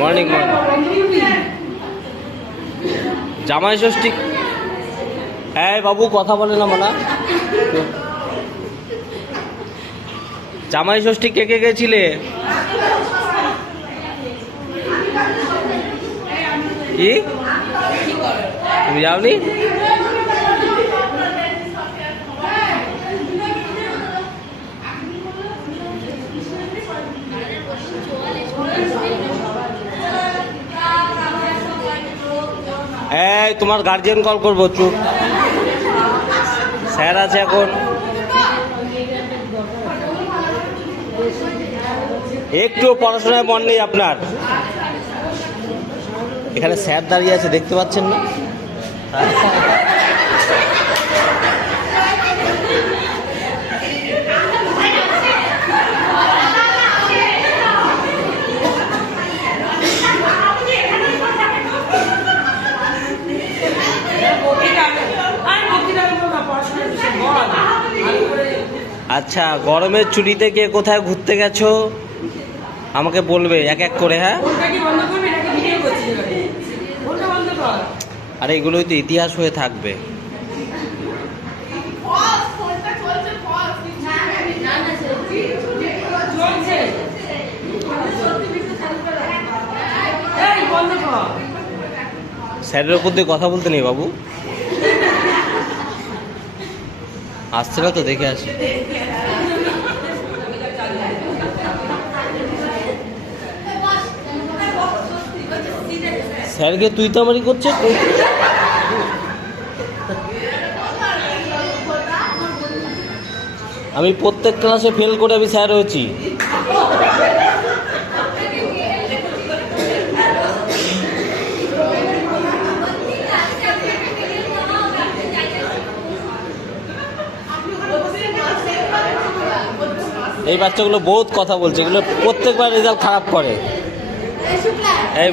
Morning morning. জামাই ষষ্ঠী। হ্যাঁ বাবু কথা বলে না মানা। জামাই ষষ্ঠী কে কে গেছিলে? কি তুমি যাওনি? এই তোমার গার্জিয়ান কল করবো, চুপ। স্যার আছে এখন। একটু পড়াশোনায় মন নেই আপনার। এখানে স্যার দাঁড়িয়ে আছে, দেখতে পাচ্ছেন না? আচ্ছা, গরমের ছুটিতে কে কোথায় ঘুরতে গেছো আমাকে বলবে এক এক করে। হ্যাঁ, আরে এগুলোই তো ইতিহাস হয়ে থাকবে। স্যারের ওপর দিয়ে কথা বলতে নেই বাবু। আসছে না তো, দেখে আসি। স্যারকে তুই তো আমারই করছে। আমি প্রত্যেক ক্লাসে ফেল করে আমি স্যার হয়েছি। এই বাচ্চাগুলো বহুত কথা বলছে, এগুলো প্রত্যেকবার রেজাল্ট খারাপ করে। এই